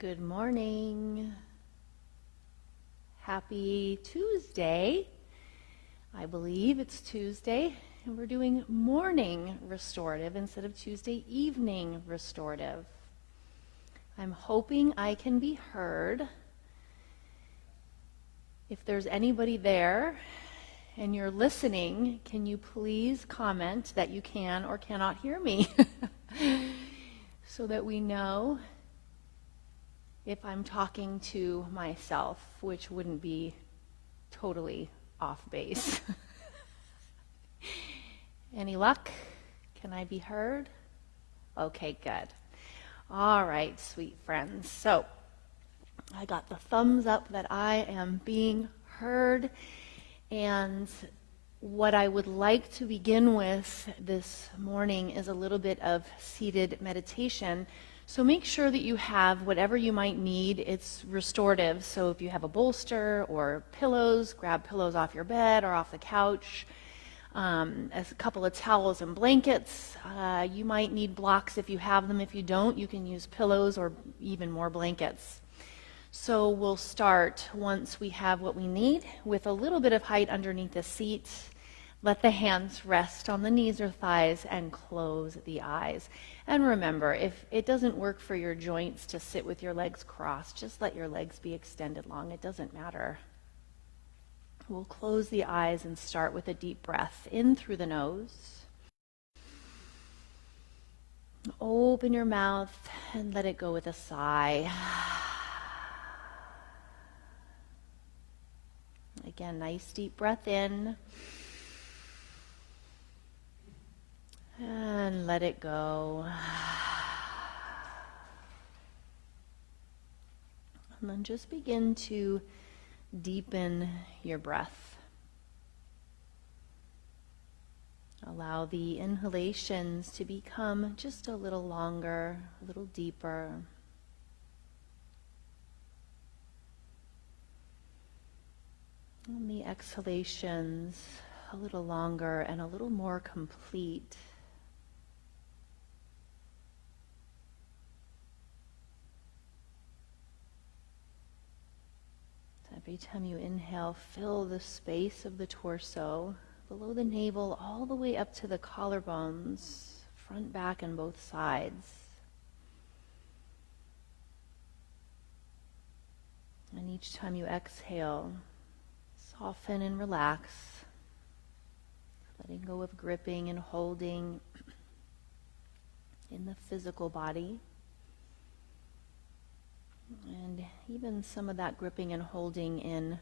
Good morning. Happy Tuesday. I believe it's Tuesday, and we're doing morning restorative instead of Tuesday evening restorative. I'm hoping I can be heard. If there's anybody there and you're listening, can you please comment that you can or cannot hear me so that we know if I'm talking to myself, which wouldn't be totally off base. Any luck? Can I be heard? Okay, good. All right, sweet friends. So I got the thumbs up that I am being heard. And what I would like to begin with this morning is a little bit of seated meditation. So make sure that you have whatever you might need. It's restorative. So if you have a bolster or pillows, grab pillows off your bed or off the couch. As a couple of towels and blankets. You might need blocks if you have them. If you don't, you can use pillows or even more blankets. So we'll start once we have what we need with a little bit of height underneath the seat. Let the hands rest on the knees or thighs and close the eyes. And remember, if it doesn't work for your joints to sit with your legs crossed, just let your legs be extended long. It doesn't matter. We'll close the eyes and start with a deep breath in through the nose. Open your mouth and let it go with a sigh. Again, nice deep breath in. And let it go. And then just begin to deepen your breath. Allow the inhalations to become just a little longer, a little deeper. And the exhalations a little longer and a little more complete. Every time you inhale, fill the space of the torso, below the navel, all the way up to the collarbones, front, back, and both sides. And each time you exhale, soften and relax, letting go of gripping and holding in the physical body. And even some of that gripping and holding in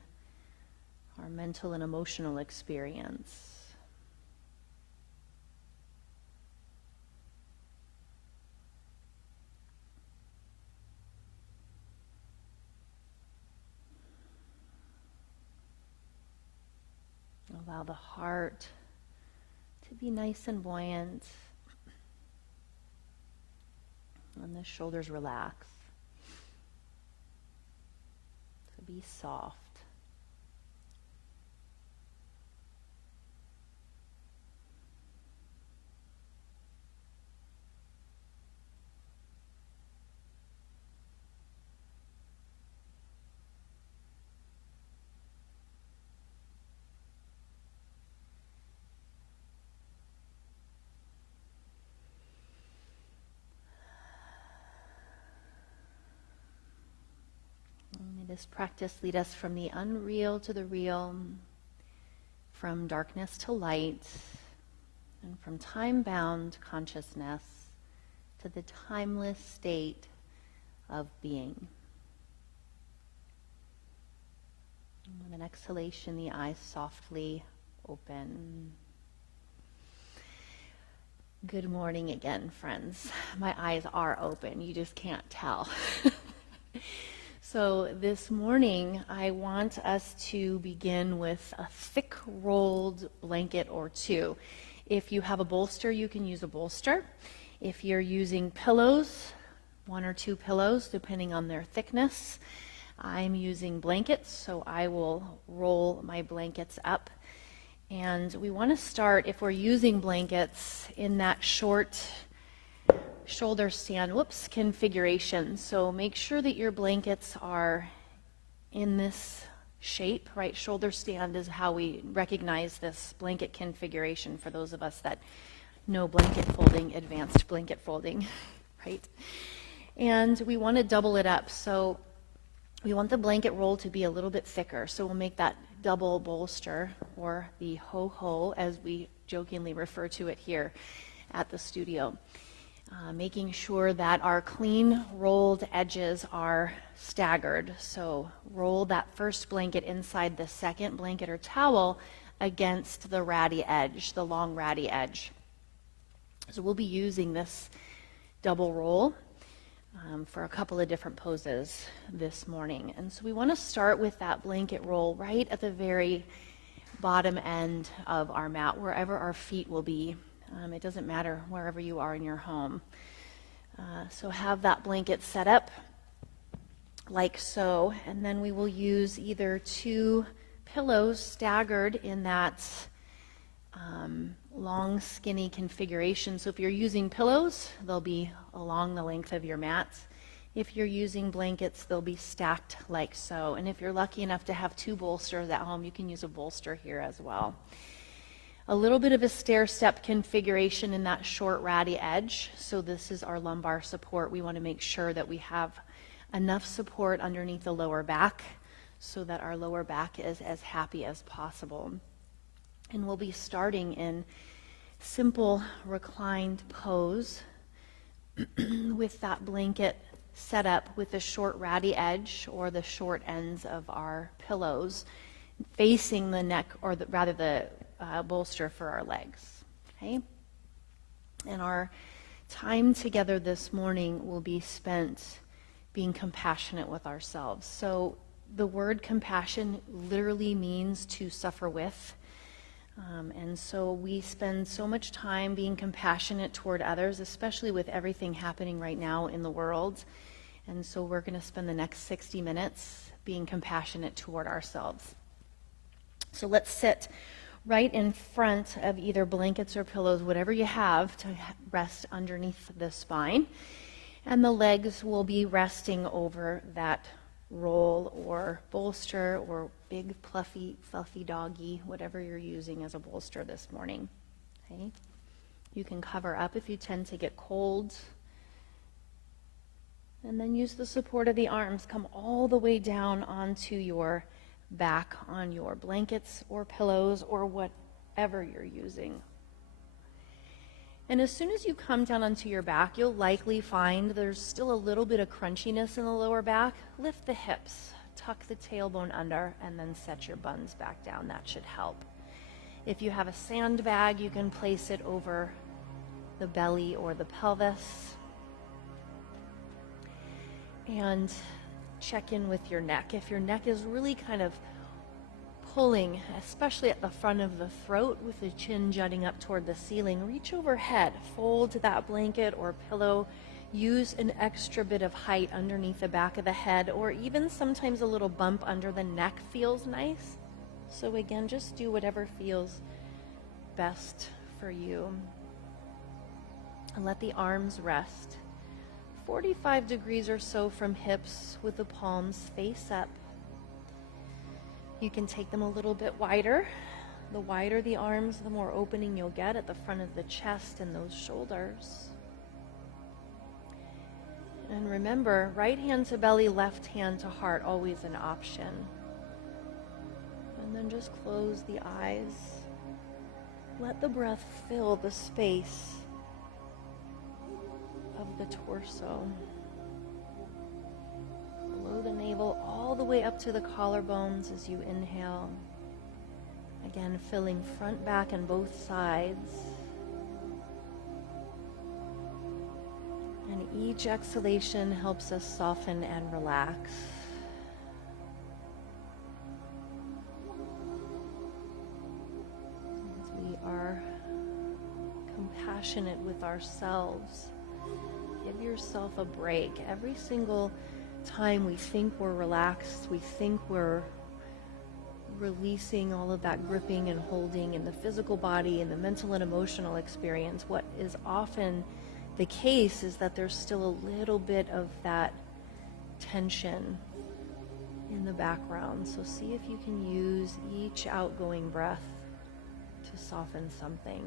our mental and emotional experience. Allow the heart to be nice and buoyant, and the shoulders relax. Be soft. May this practice lead us from the unreal to the real, from darkness to light, and from time-bound consciousness to the timeless state of being. And with an exhalation, the eyes softly open. Good morning again, friends. My eyes are open. You just can't tell. So this morning, I want us to begin with a thick rolled blanket or two. If you have a bolster, you can use a bolster. If you're using pillows, 1 or 2 pillows, depending on their thickness. I'm using blankets, so I will roll my blankets up. And we want to start, if we're using blankets, in that short shoulder stand, configuration. So make sure that your blankets are in this shape, right? Shoulder stand is how we recognize this blanket configuration for those of us that know blanket folding, advanced blanket folding, right? And we want to double it up. So we want the blanket roll to be a little bit thicker. So we'll make that double bolster, or the ho-ho, as we jokingly refer to it here at the studio. Making sure that our clean rolled edges are staggered. So roll that first blanket inside the second blanket or towel against the ratty edge, the long ratty edge. So we'll be using this double roll for a couple of different poses this morning. And so we want to start with that blanket roll right at the very bottom end of our mat, wherever our feet will be. It doesn't matter wherever you are in your home. So have that blanket set up like so, and then we will use either two pillows staggered in that long, skinny configuration. So if you're using pillows, they'll be along the length of your mat. If you're using blankets, they'll be stacked like so. And if you're lucky enough to have two bolsters at home, you can use a bolster here as well. A little bit of a stair-step configuration in that short ratty edge. So this is our lumbar support. We want to make sure that we have enough support underneath the lower back so that our lower back is as happy as possible. And we'll be starting in simple reclined pose with that blanket set up with the short ratty edge, or the short ends of our pillows facing the neck, or rather the bolster for our legs. Okay? And our time together this morning will be spent being compassionate with ourselves. So the word compassion literally means to suffer with. And so we spend so much time being compassionate toward others, especially with everything happening right now in the world. And so we're going to spend the next 60 minutes being compassionate toward ourselves. So let's sit right in front of either blankets or pillows, whatever you have to rest underneath the spine. And the legs will be resting over that roll or bolster or big fluffy doggy, whatever you're using as a bolster this morning. Okay? You can cover up if you tend to get cold. And then use the support of the arms. Come all the way down onto your back on your blankets or pillows or whatever you're using. And as soon as you come down onto your back, you'll likely find there's still a little bit of crunchiness in the lower back. Lift the hips, tuck the tailbone under, and then set your buns back down. That should help. If you have a sandbag, you can place it over the belly or the pelvis. And check in with your neck. If your neck is really kind of pulling, especially at the front of the throat with the chin jutting up toward the ceiling, reach overhead, fold that blanket or pillow, use an extra bit of height underneath the back of the head, or even sometimes a little bump under the neck feels nice. So again, just do whatever feels best for you. And let the arms rest 45 degrees or so from hips with the palms face up. You can take them a little bit wider. The wider the arms, the more opening you'll get at the front of the chest and those shoulders. And remember, right hand to belly, left hand to heart, always an option. And then just close the eyes. Let the breath fill the space of the torso. Below the navel, all the way up to the collarbones as you inhale. Again, filling front, back, and both sides. And each exhalation helps us soften and relax. As we are compassionate with ourselves, give yourself a break. Every single time we think we're relaxed, we think we're releasing all of that gripping and holding in the physical body and the mental and emotional experience, what is often the case is that there's still a little bit of that tension in the background. So see if you can use each outgoing breath to soften something.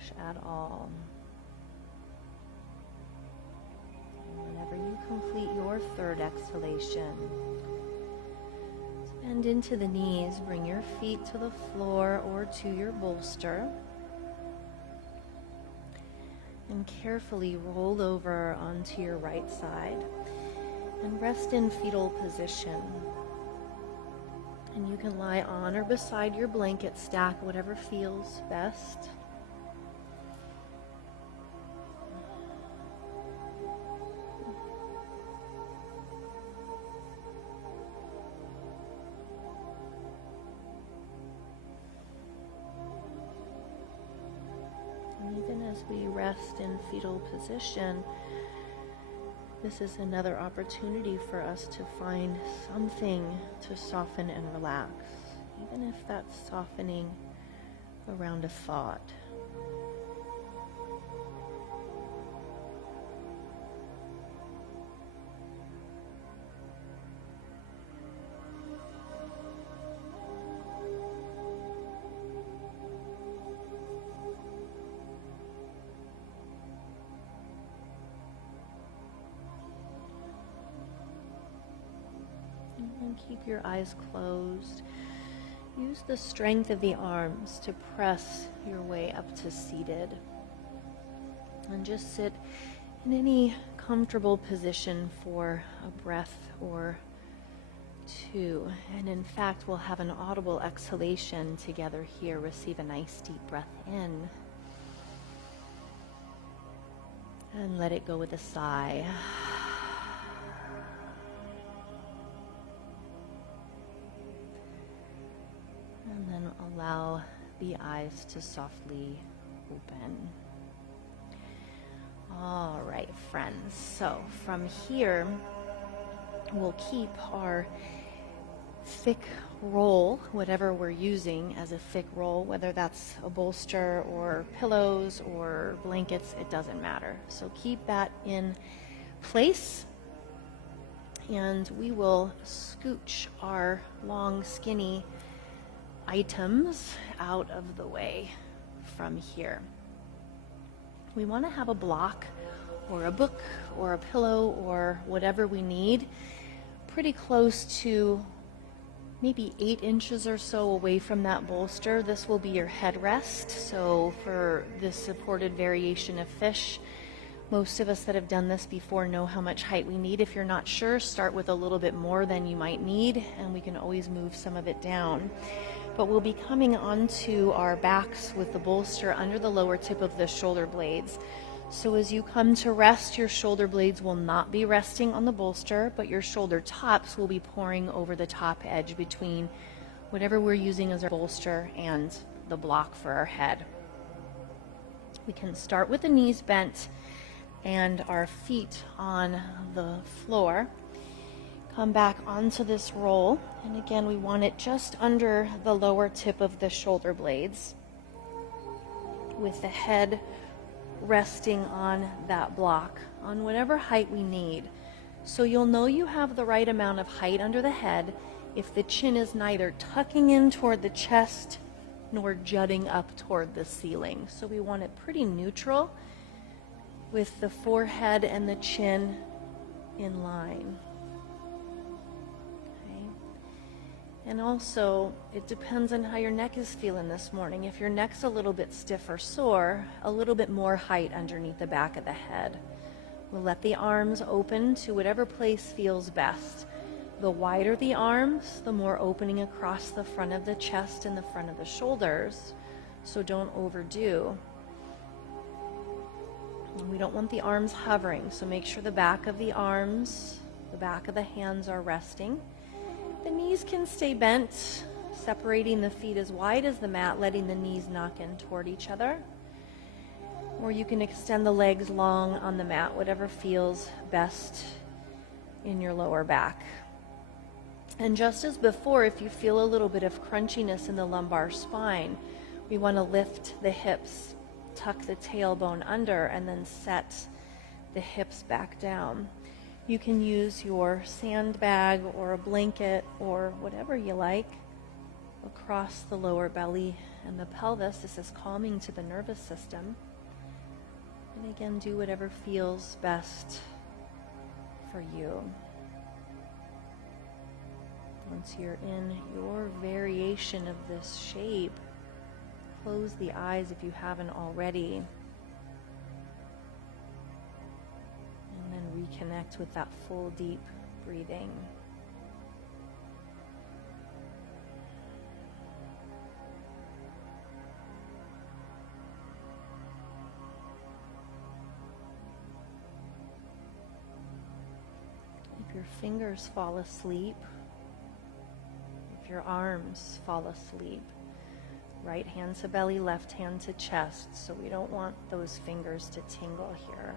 rush at all. Whenever you complete your third exhalation. Bend into the knees, bring your feet to the floor or to your bolster. And carefully roll over onto your right side and rest in fetal position. And you can lie on or beside your blanket stack, whatever feels best. And even as we rest in fetal position, this is another opportunity for us to find something to soften and relax, even if that's softening around a thought. And keep your eyes closed. Use the strength of the arms to press your way up to seated. And just sit in any comfortable position for a breath or two. And in fact, we'll have an audible exhalation together here. Receive a nice deep breath in. And let it go with a sigh. And then allow the eyes to softly open. All right, friends. So from here, we'll keep our thick roll, whatever we're using as a thick roll, whether that's a bolster or pillows or blankets, it doesn't matter. So keep that in place. And we will scooch our long, skinny items out of the way from here. We want to have a block or a book or a pillow or whatever we need pretty close to maybe 8 inches or so away from that bolster. This will be your headrest. So for this supported variation of fish, most of us that have done this before know how much height we need. If you're not sure, start with a little bit more than you might need, and we can always move some of it down. But we'll be coming onto our backs with the bolster under the lower tip of the shoulder blades. So as you come to rest, your shoulder blades will not be resting on the bolster, but your shoulder tops will be pouring over the top edge between whatever we're using as our bolster and the block for our head. We can start with the knees bent and our feet on the floor. Come back onto this roll, and again we want it just under the lower tip of the shoulder blades with the head resting on that block on whatever height we need. So you'll know you have the right amount of height under the head if the chin is neither tucking in toward the chest nor jutting up toward the ceiling. So we want it pretty neutral with the forehead and the chin in line. And also, it depends on how your neck is feeling this morning. If your neck's a little bit stiff or sore, a little bit more height underneath the back of the head. We'll let the arms open to whatever place feels best. The wider the arms, the more opening across the front of the chest and the front of the shoulders. So don't overdo. And we don't want the arms hovering, so make sure the back of the arms, the back of the hands are resting. The knees can stay bent, separating the feet as wide as the mat, letting the knees knock in toward each other. Or you can extend the legs long on the mat, whatever feels best in your lower back. And just as before, if you feel a little bit of crunchiness in the lumbar spine, we want to lift the hips, tuck the tailbone under, and then set the hips back down. You can use your sandbag or a blanket or whatever you like across the lower belly and the pelvis. This is calming to the nervous system. And again, do whatever feels best for you. once you're in your variation of this shape, close the eyes if you haven't already. And then reconnect with that full, deep breathing. If your fingers fall asleep, if your arms fall asleep, right hand to belly, left hand to chest, so we don't want those fingers to tingle here.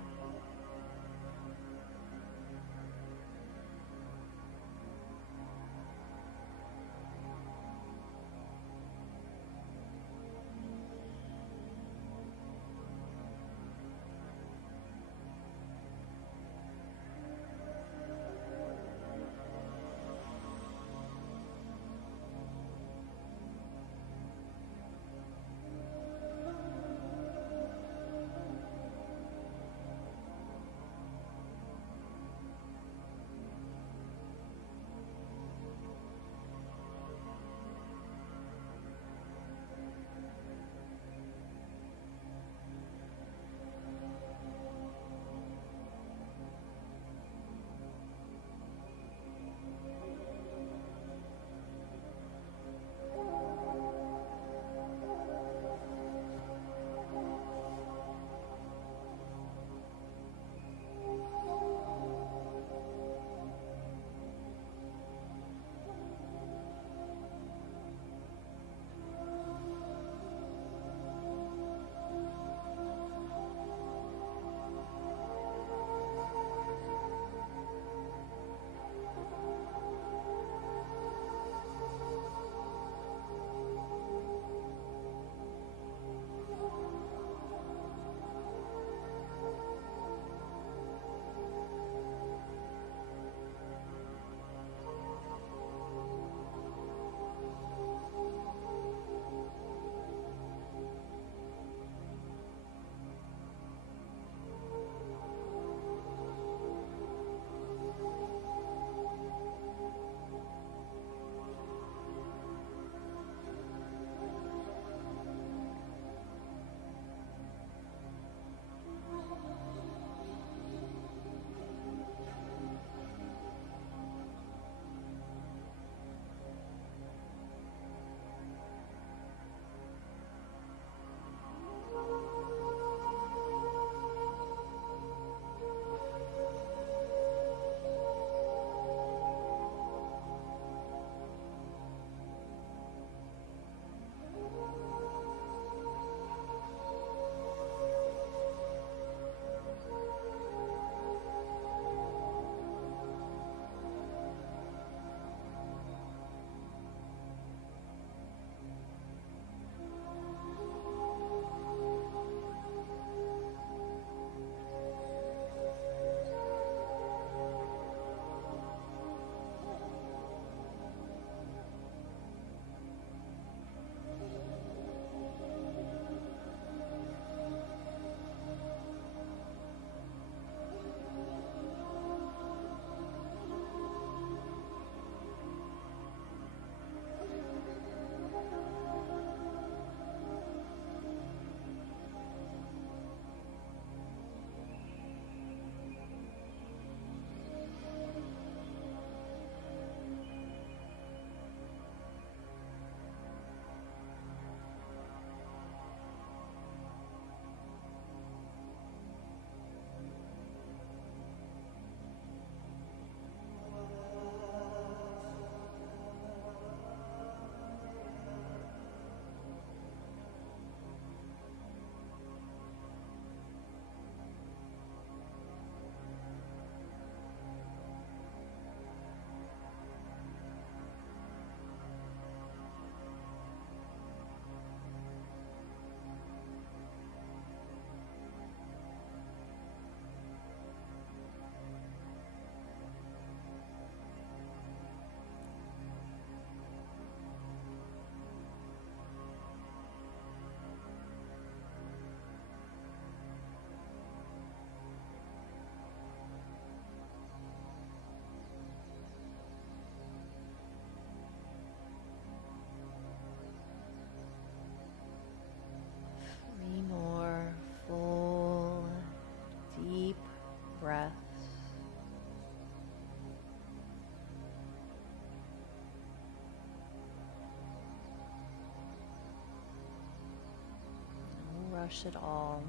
Brush it all.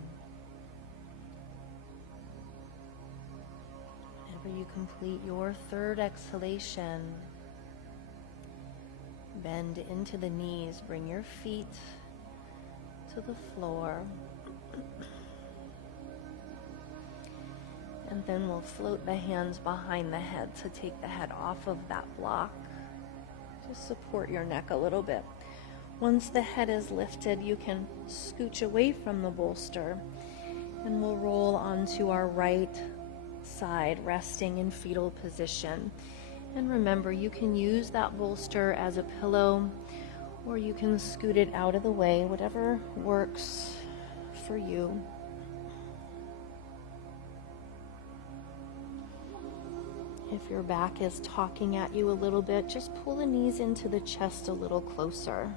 Whenever you complete your third exhalation, bend into the knees. Bring your feet to the floor. And then we'll float the hands behind the head to take the head off of that block. Just support your neck a little bit. Once the head is lifted, you can scooch away from the bolster, and we'll roll onto our right side, resting in fetal position. And remember, you can use that bolster as a pillow, or you can scoot it out of the way, whatever works for you. If your back is talking at you a little bit, just pull the knees into the chest a little closer.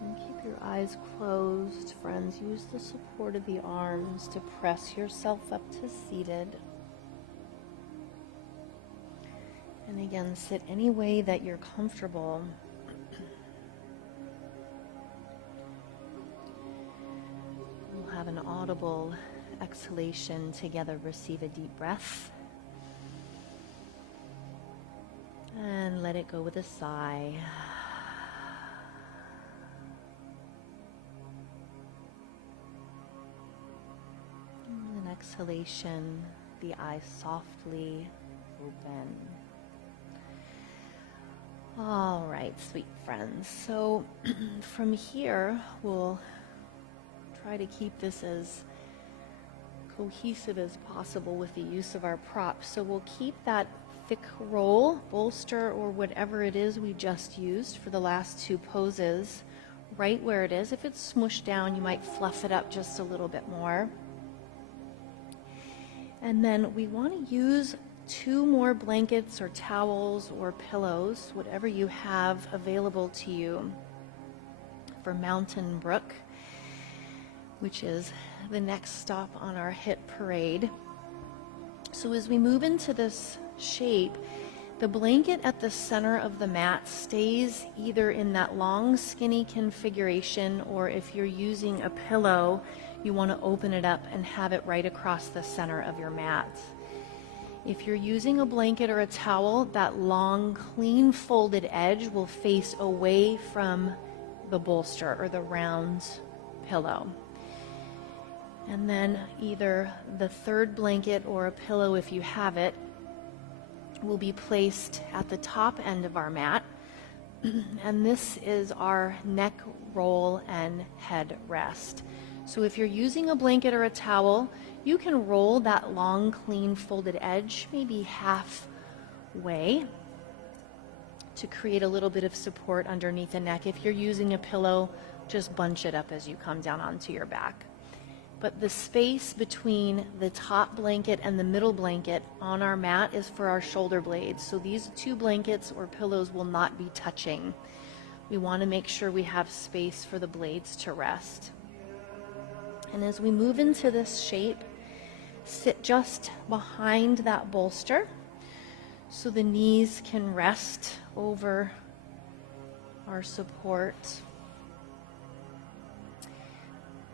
And keep your eyes closed, friends. Use the support of the arms to press yourself up to seated. And again, sit any way that you're comfortable. We'll have an audible exhalation together. Receive a deep breath. And let it go with a sigh. And an exhalation, the eyes softly open. All right, sweet friends. So from here, we'll try to keep this as cohesive as possible with the use of our props. So we'll keep that thick roll, bolster, or whatever it is we just used for the last two poses right where it is. If it's smushed down, you might fluff it up just a little bit more. And then we want to use 2 more blankets or towels or pillows, whatever you have available to you, for Mountain Brook, which is the next stop on our hit parade. So as we move into this shape, the blanket at the center of the mat stays either in that long skinny configuration, or if you're using a pillow, you want to open it up and have it right across the center of your mat. If you're using a blanket or a towel, that long, clean folded edge will face away from the bolster or the round pillow. And then either the third blanket or a pillow, if you have it, will be placed at the top end of our mat. And this is our neck roll and head rest. So if you're using a blanket or a towel, you can roll that long, clean, folded edge maybe halfway to create a little bit of support underneath the neck. If you're using a pillow, just bunch it up as you come down onto your back. But the space between the top blanket and the middle blanket on our mat is for our shoulder blades. So these 2 blankets or pillows will not be touching. We want to make sure we have space for the blades to rest. And as we move into this shape, sit just behind that bolster so the knees can rest over our support.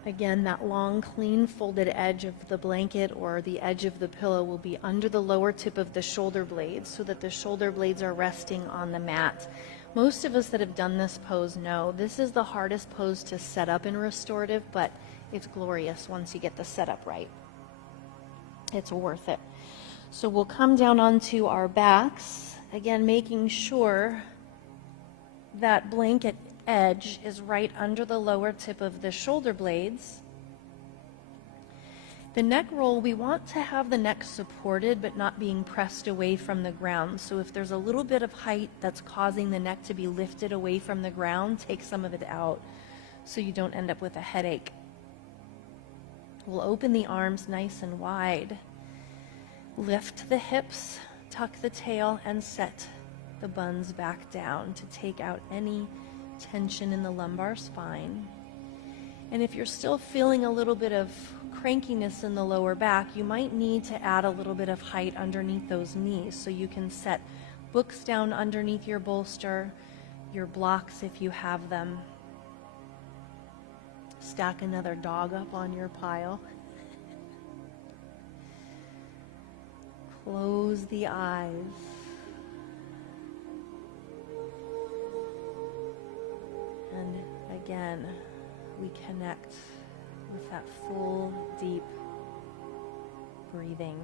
Again, that long, clean, folded edge of the blanket or the edge of the pillow will be under the lower tip of the shoulder blades so that the shoulder blades are resting on the mat. Most of us that have done this pose know this is the hardest pose to set up in restorative, but it's glorious once you get the setup right. It's worth it. So we'll come down onto our backs, again making sure that blanket edge is right under the lower tip of the shoulder blades. The neck roll, we want to have the neck supported but not being pressed away from the ground. So if there's a little bit of height that's causing the neck to be lifted away from the ground, take some of it out so you don't end up with a headache. We'll open the arms nice and wide. Lift the hips, tuck the tail, and set the buns back down to take out any tension in the lumbar spine. And if you're still feeling a little bit of crankiness in the lower back, you might need to add a little bit of height underneath those knees. So you can set books down underneath your bolster, your blocks if you have them. Stack another dog up on your pile. Close the eyes. And again, we connect with that full, deep breathing.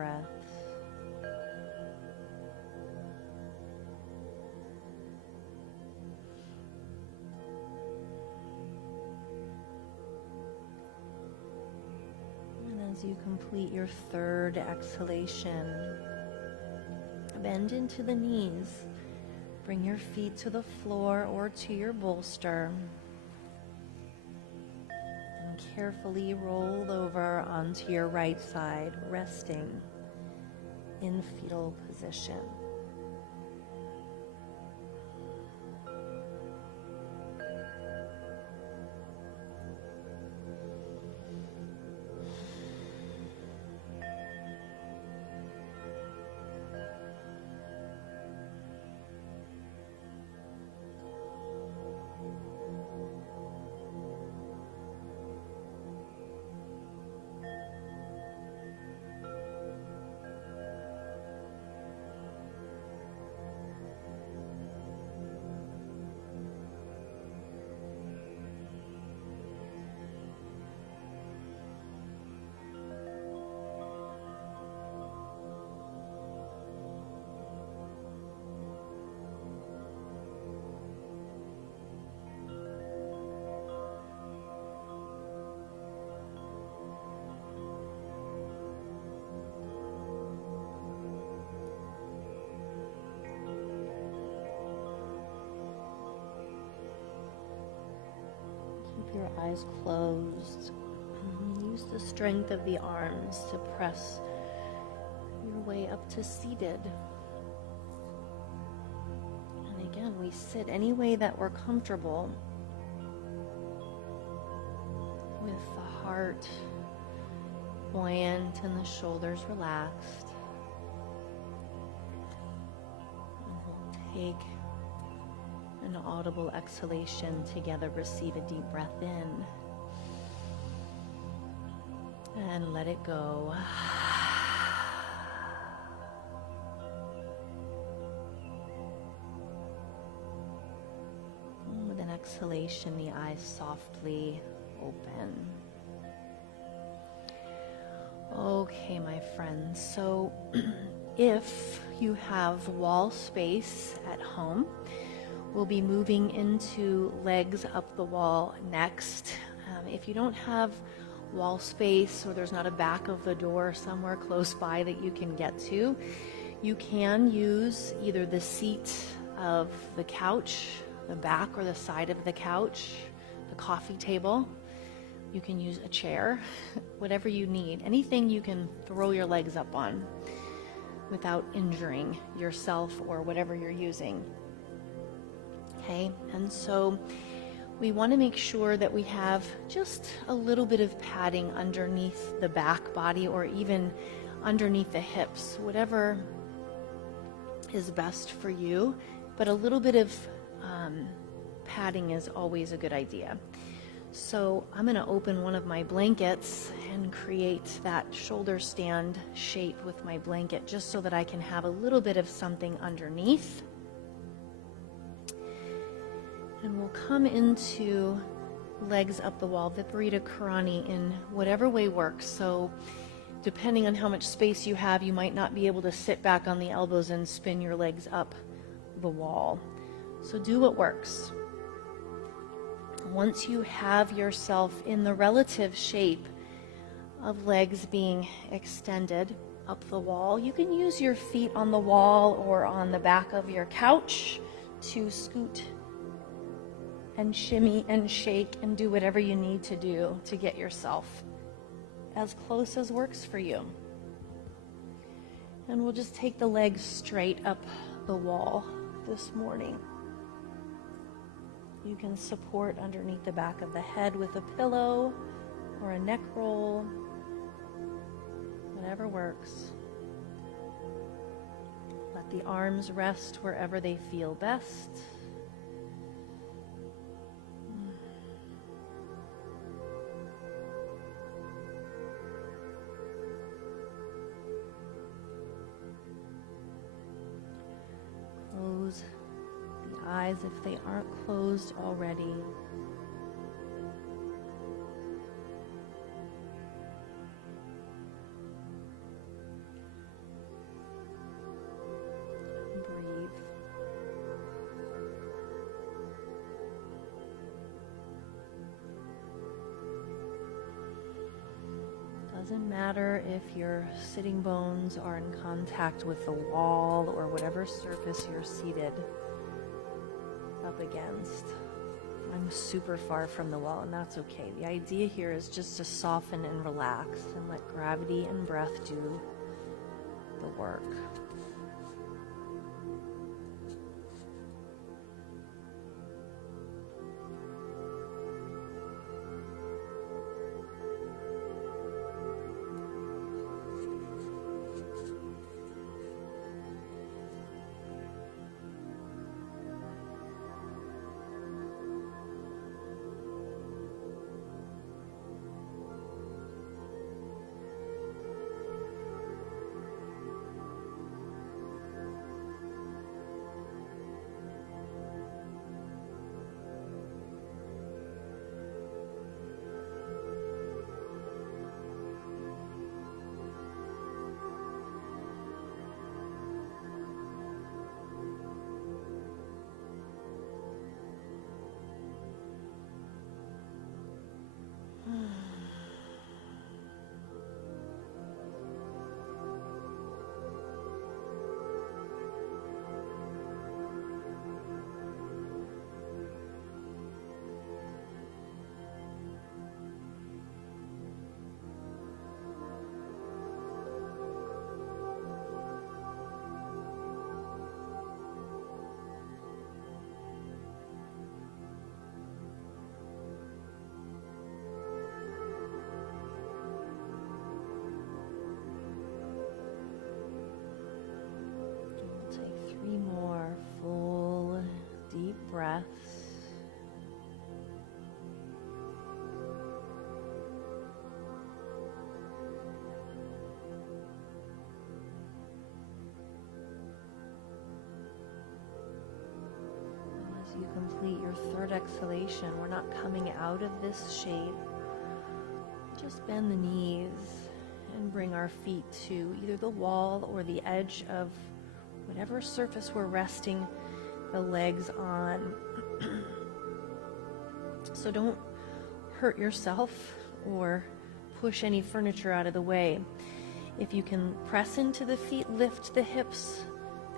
breaths. And as you complete your third exhalation, bend into the knees. Bring your feet to the floor or to your bolster. And carefully roll over onto your right side, resting in fetal position. Keep your eyes closed. Use the strength of the arms to press your way up to seated. And again, we sit any way that we're comfortable, with the heart buoyant and the shoulders relaxed. And we'll take an audible exhalation together. Receive a deep breath in and let it go. And with an exhalation, the eyes softly open. Okay, my friends, so if you have wall space at home, we'll be moving into legs up the wall next. If you don't have wall space, or there's not a back of the door somewhere close by that you can get to, you can use either the seat of the couch, the back or the side of the couch, the coffee table. You can use a chair, whatever you need. Anything you can throw your legs up on without injuring yourself or whatever you're using. Okay, and so we want to make sure that we have just a little bit of padding underneath the back body or even underneath the hips, whatever is best for you, but a little bit of padding is always a good idea. So I'm going to open one of my blankets and create that shoulder stand shape with my blanket just so that I can have a little bit of something underneath. And we'll come into legs up the wall, Viparita Karani, in whatever way works. So depending on how much space you have, you might not be able to sit back on the elbows and spin your legs up the wall. So do what works. Once you have yourself in the relative shape of legs being extended up the wall, you can use your feet on the wall or on the back of your couch to scoot and shimmy and shake and do whatever you need to do to get yourself as close as works for you. And we'll just take the legs straight up the wall this morning. You can support underneath the back of the head with a pillow or a neck roll, whatever works. Let the arms rest wherever they feel best. Close the eyes if they aren't closed already. Doesn't matter if your sitting bones are in contact with the wall or whatever surface you're seated up against. I'm super far from the wall, and that's okay. The idea here is just to soften and relax and let gravity and breath do the work. Take 3 more full, deep breaths. As you complete your third exhalation, we're not coming out of this shape. Just bend the knees and bring our feet to either the wall or the edge of whatever surface we're resting the legs on. So don't hurt yourself or push any furniture out of the way. If you can press into the feet, lift the hips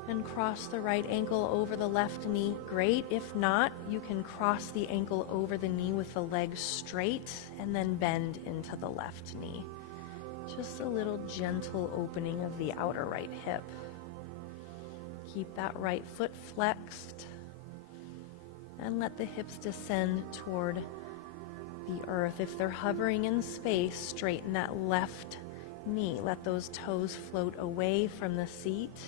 and cross the right ankle over the left knee, great. If not, you can cross the ankle over the knee with the leg straight and then bend into the left knee. Just a little gentle opening of the outer right hip. Keep that right foot flexed and let the hips descend toward the earth. If they're hovering in space, straighten that left knee. Let those toes float away from the seat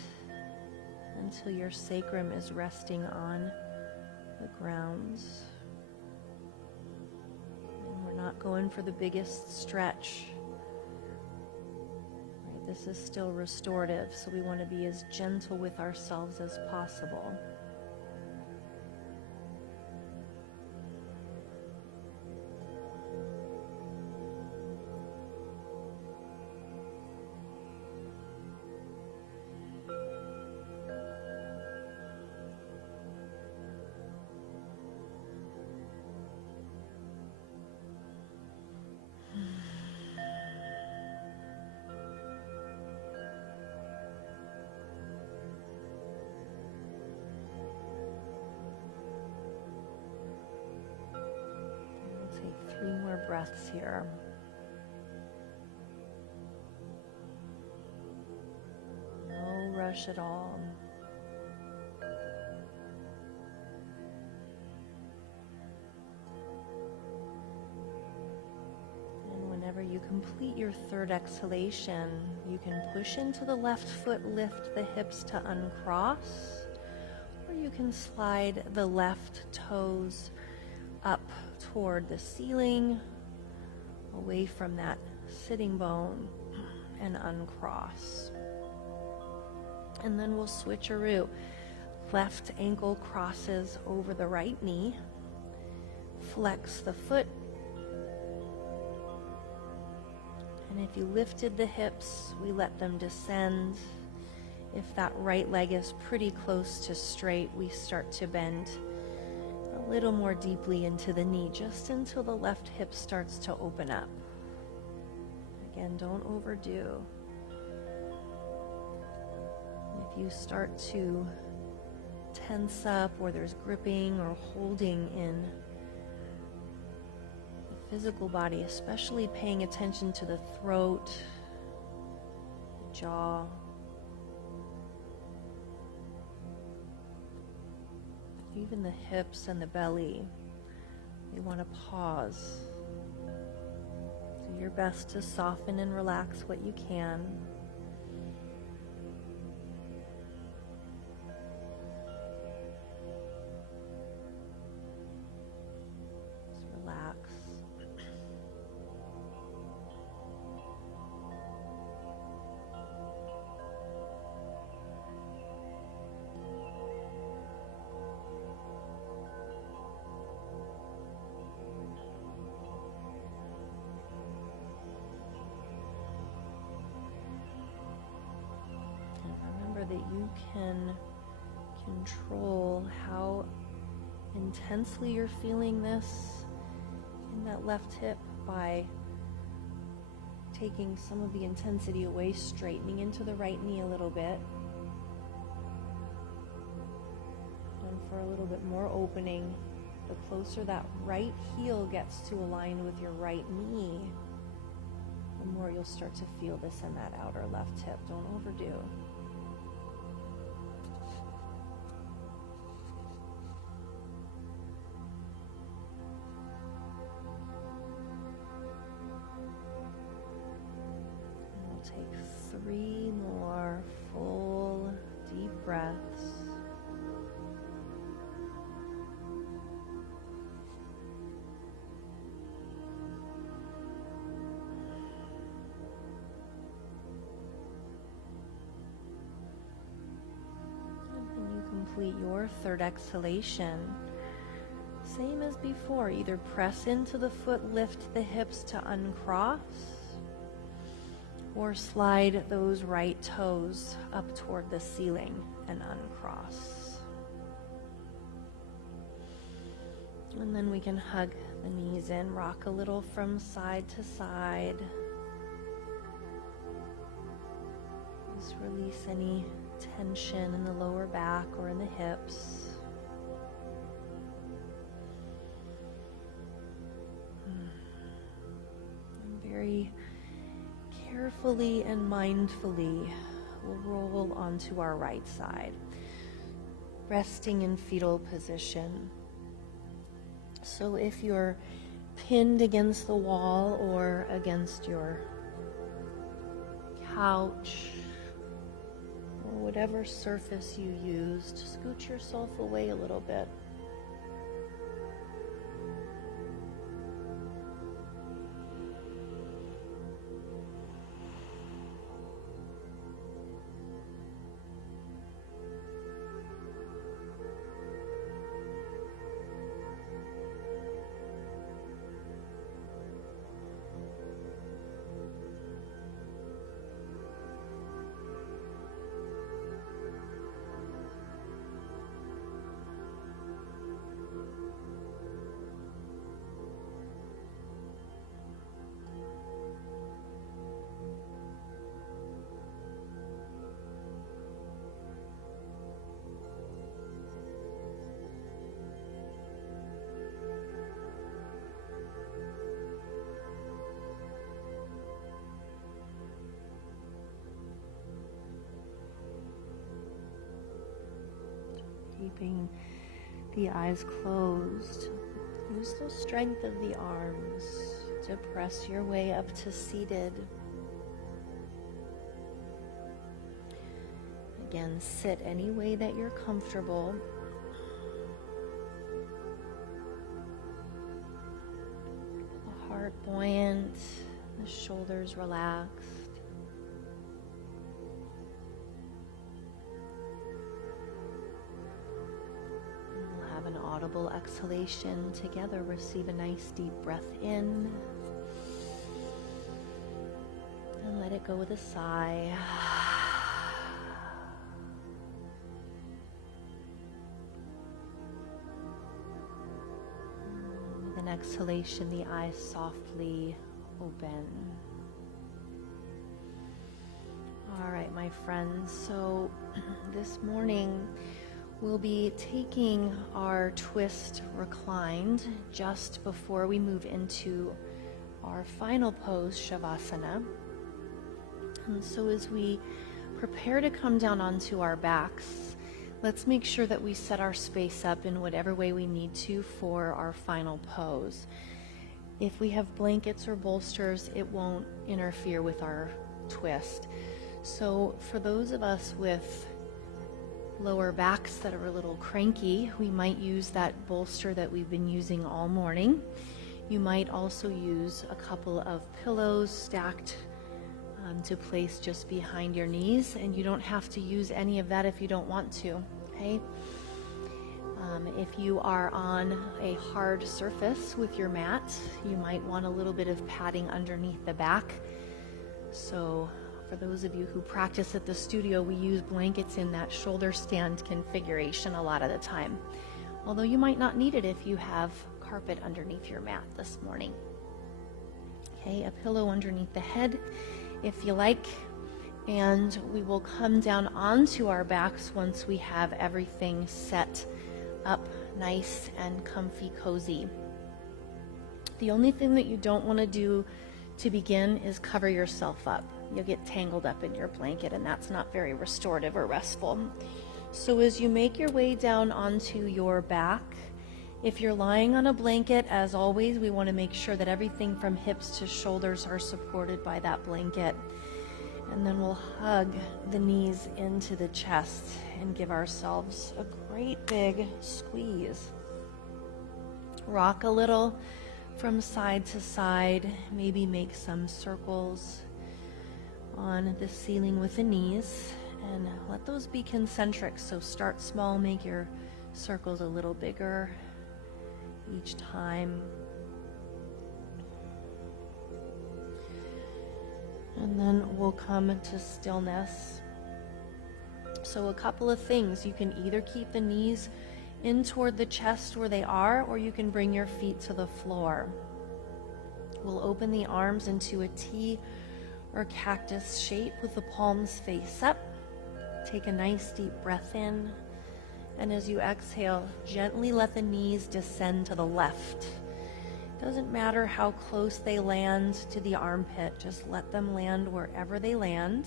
until your sacrum is resting on the ground. And we're not going for the biggest stretch. Right? This is still restorative, so we want to be as gentle with ourselves as possible. Take 3 more breaths here. No rush at all. And whenever you complete your third exhalation, you can push into the left foot, lift the hips to uncross, or you can slide the left toes up toward the ceiling, away from that sitting bone, and uncross. And then we'll switcheroo. Left ankle crosses over the right knee. Flex the foot. And if you lifted the hips, we let them descend. If that right leg is pretty close to straight, we start to bend a little more deeply into the knee, just until the left hip starts to open up. Again, and don't overdo. If you start to tense up or there's gripping or holding in the physical body, especially paying attention to the throat, the jaw, even the hips and the belly, you want to pause. Do your best to soften and relax what you can. Just relax. Remember that you can control how intensely you're feeling this in that left hip by taking some of the intensity away, straightening into the right knee a little bit. And for a little bit more opening, the closer that right heel gets to align with your right knee, the more you'll start to feel this in that outer left hip. Don't overdo. And we'll take 3 more full deep breaths. Complete your third exhalation. Same as before, either press into the foot, lift the hips to uncross, or slide those right toes up toward the ceiling and uncross. And then we can hug the knees in, rock a little from side to side. Just release any tension in the lower back or in the hips. And very carefully and mindfully, we'll roll onto our right side, resting in fetal position. So if you're pinned against the wall or against your couch, whatever surface you used, scoot yourself away a little bit. Keeping the eyes closed, use the strength of the arms to press your way up to seated. Again, sit any way that you're comfortable. The heart buoyant, the shoulders relaxed. Audible exhalation together. Receive a nice deep breath in and let it go with a sigh. With an exhalation, the eyes softly open. All right, my friends. So this morning we'll be taking our twist reclined just before we move into our final pose, Shavasana. And so as we prepare to come down onto our backs, let's make sure that we set our space up in whatever way we need to for our final pose. If we have blankets or bolsters, it won't interfere with our twist. So for those of us with lower backs that are a little cranky, we might use that bolster that we've been using all morning. You might also use a couple of pillows stacked to place just behind your knees, and you don't have to use any of that if you don't want to, okay? If you are on a hard surface with your mat, you might want a little bit of padding underneath the back. So for those of you who practice at the studio, we use blankets in that shoulder stand configuration a lot of the time. Although you might not need it if you have carpet underneath your mat this morning. Okay, a pillow underneath the head if you like. And we will come down onto our backs once we have everything set up nice and comfy, cozy. The only thing that you don't want to do to begin is cover yourself up. You'll get tangled up in your blanket, and that's not very restorative or restful. So as you make your way down onto your back, if you're lying on a blanket, as always, we want to make sure that everything from hips to shoulders are supported by that blanket. And then we'll hug the knees into the chest and give ourselves a great big squeeze. Rock a little from side to side, maybe make some circles on the ceiling with the knees, and let those be concentric. So start small, make your circles a little bigger each time. And then we'll come to stillness. So a couple of things. You can either keep the knees in toward the chest where they are, or you can bring your feet to the floor. We'll open the arms into a T or cactus shape with the palms face up. Take a nice deep breath in. And as you exhale, gently let the knees descend to the left. Doesn't matter how close they land to the armpit, just let them land wherever they land.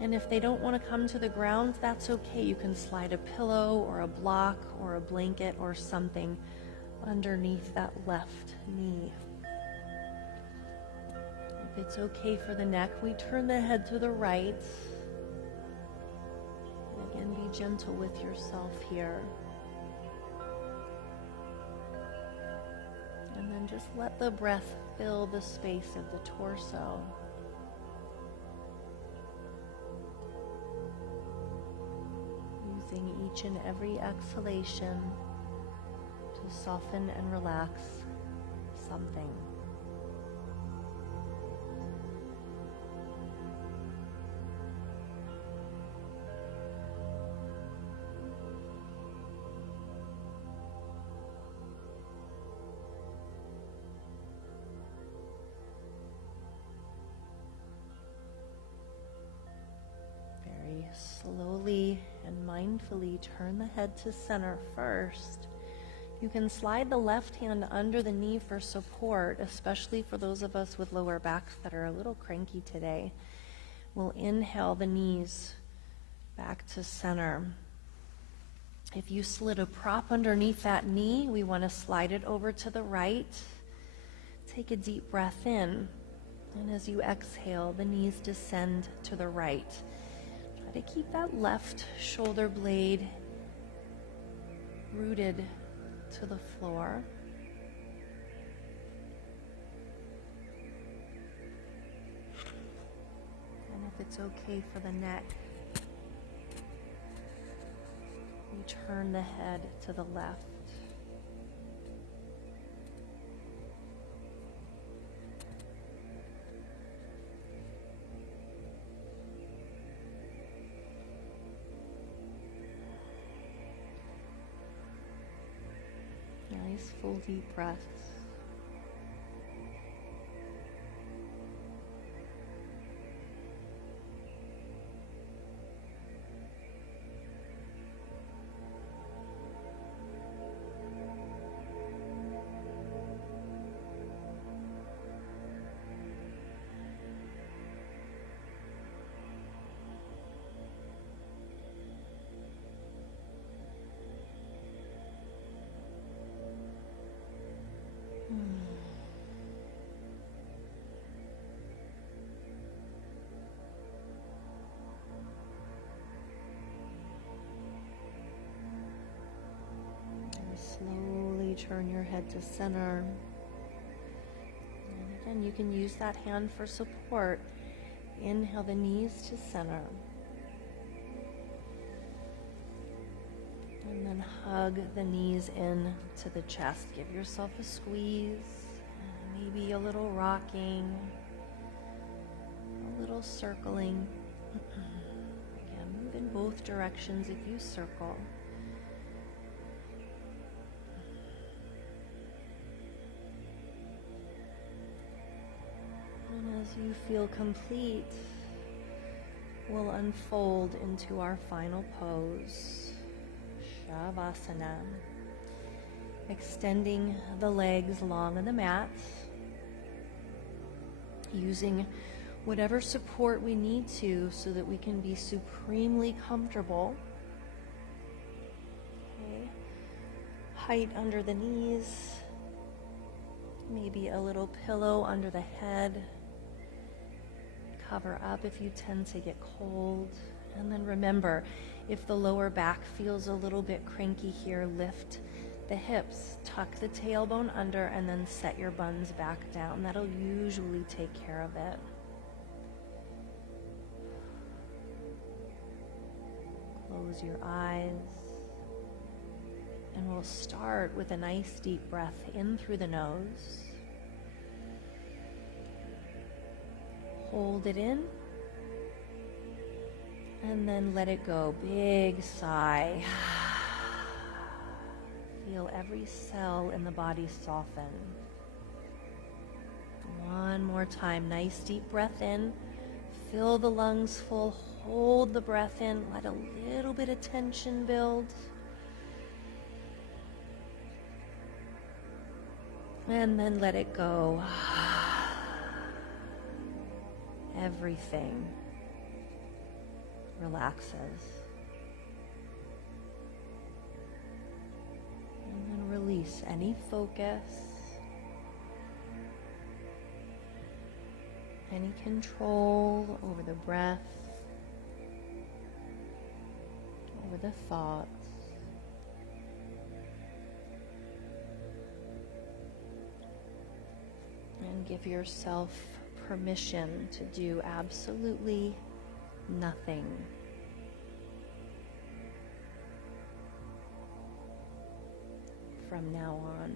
And if they don't want to come to the ground, that's okay. You can slide a pillow or a block or a blanket or something underneath that left knee. If it's okay for the neck, we turn the head to the right. And again, be gentle with yourself here. And then just let the breath fill the space of the torso. Using each and every exhalation to soften and relax something. Slowly and mindfully turn the head to center first. You can slide the left hand under the knee for support, especially for those of us with lower backs that are a little cranky today. We'll inhale the knees back to center. If you slid a prop underneath that knee, we want to slide it over to the right. Take a deep breath in, and as you exhale, the knees descend to the right. To keep that left shoulder blade rooted to the floor. And if it's okay for the neck, you turn the head to the left. Nice full deep breaths. return your head to center. And again, you can use that hand for support. Inhale the knees to center. And then hug the knees in to the chest. Give yourself a squeeze, maybe a little rocking, a little circling. Again, move in both directions if you circle. And as you feel complete, we'll unfold into our final pose, Shavasana. Extending the legs long on the mat, using whatever support we need to so that we can be supremely comfortable. Okay. Height under the knees, maybe a little pillow under the head. Cover up if you tend to get cold. And then remember, if the lower back feels a little bit cranky here, lift the hips, tuck the tailbone under, and then set your buns back down. That'll usually take care of it. Close your eyes. And we'll start with a nice deep breath in through the nose. Hold it in. And then let it go. Big sigh. Feel every cell in the body soften. One more time. Nice deep breath in. Fill the lungs full. Hold the breath in. Let a little bit of tension build. And then let it go. Everything relaxes. And then release any focus, any control over the breath, over the thoughts. And give yourself permission to do absolutely nothing. From now on.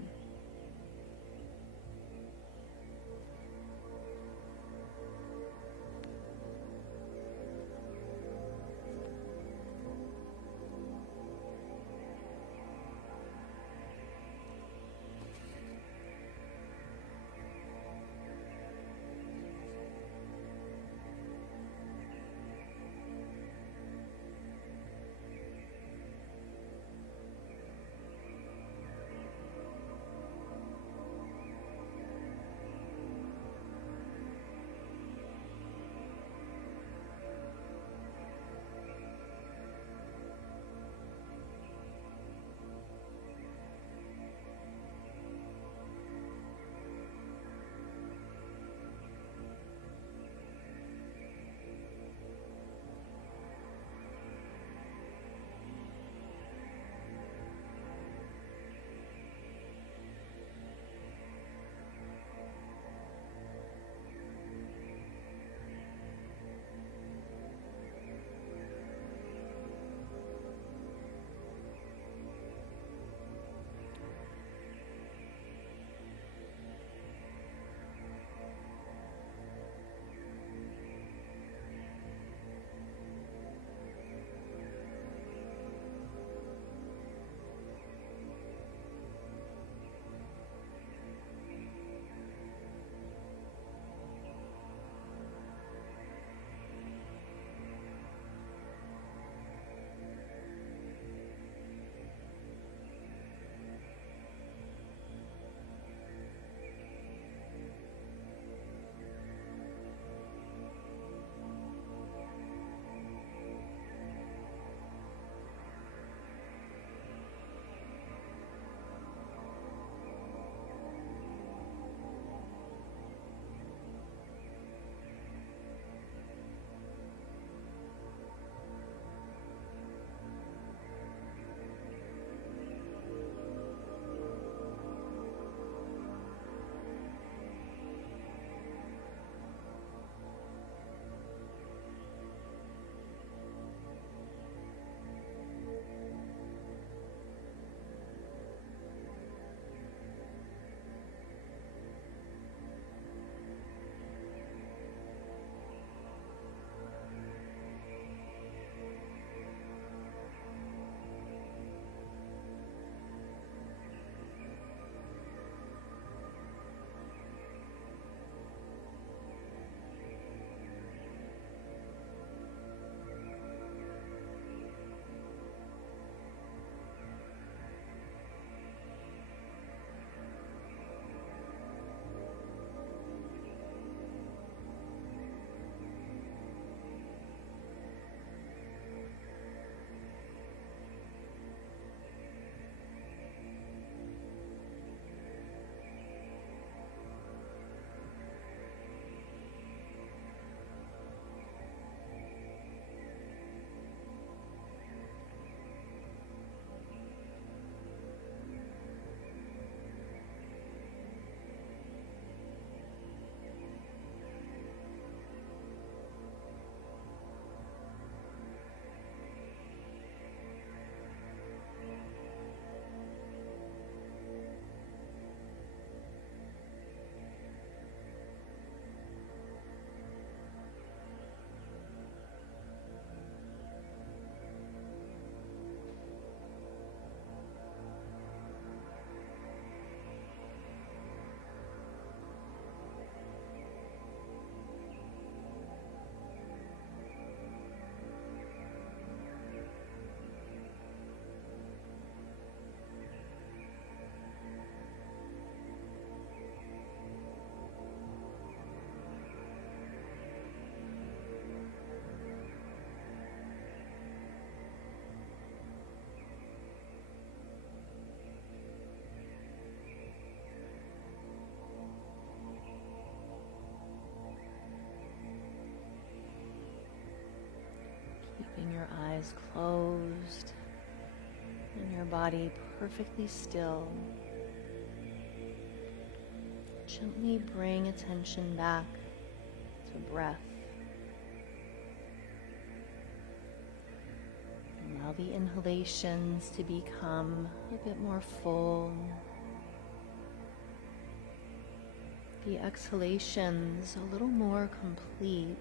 keeping your eyes closed and your body perfectly still. Gently bring attention back to breath. Allow the inhalations to become a bit more full. The exhalations a little more complete.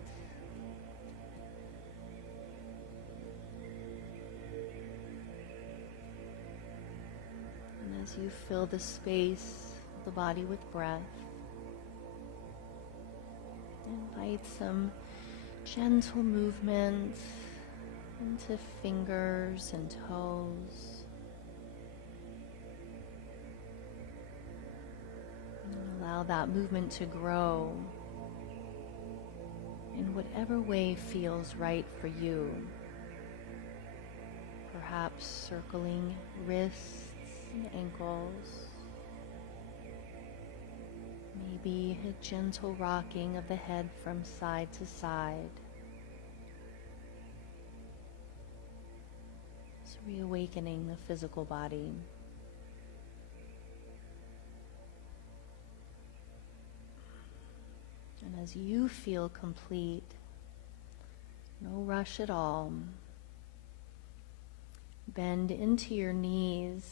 And as you fill the space of the body with breath, invite some gentle movement into fingers and toes. And allow that movement to grow in whatever way feels right for you. Perhaps circling wrists and ankles. Maybe a gentle rocking of the head from side to side. Just reawakening the physical body. And as you feel complete, no rush at all, bend into your knees,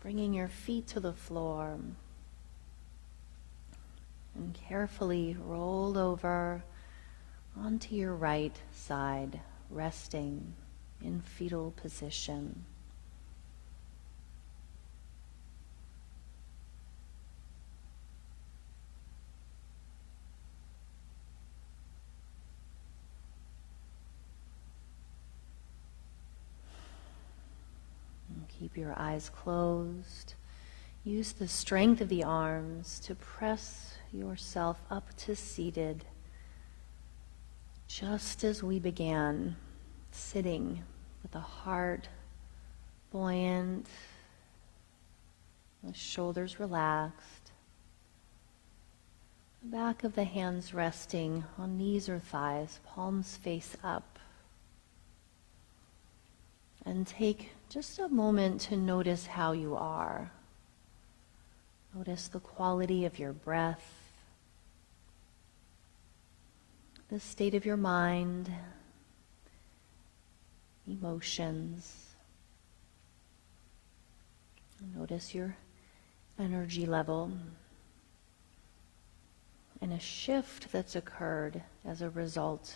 bringing your feet to the floor. And carefully roll over onto your right side, resting in fetal position. And keep your eyes closed. Use the strength of the arms to press yourself up to seated, just as we began, sitting with the heart buoyant, the shoulders relaxed, the back of the hands resting on knees or thighs, palms face up. And take just a moment to notice how you are. Notice the quality of your breath, the state of your mind, emotions. Notice your energy level and a shift that's occurred as a result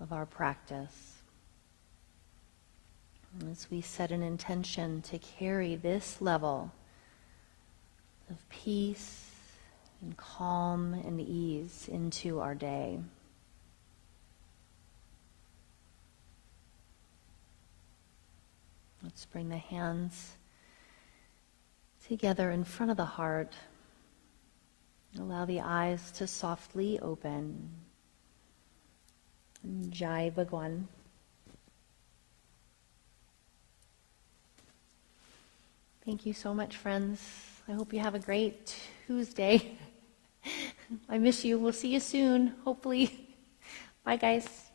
of our practice. As we set an intention to carry this level of peace and calm and ease into our day. Let's bring the hands together in front of the heart. Allow the eyes to softly open. Jai Bhagwan. Thank you so much, friends. I hope you have a great Tuesday. I miss you. We'll see you soon, hopefully. Bye, guys.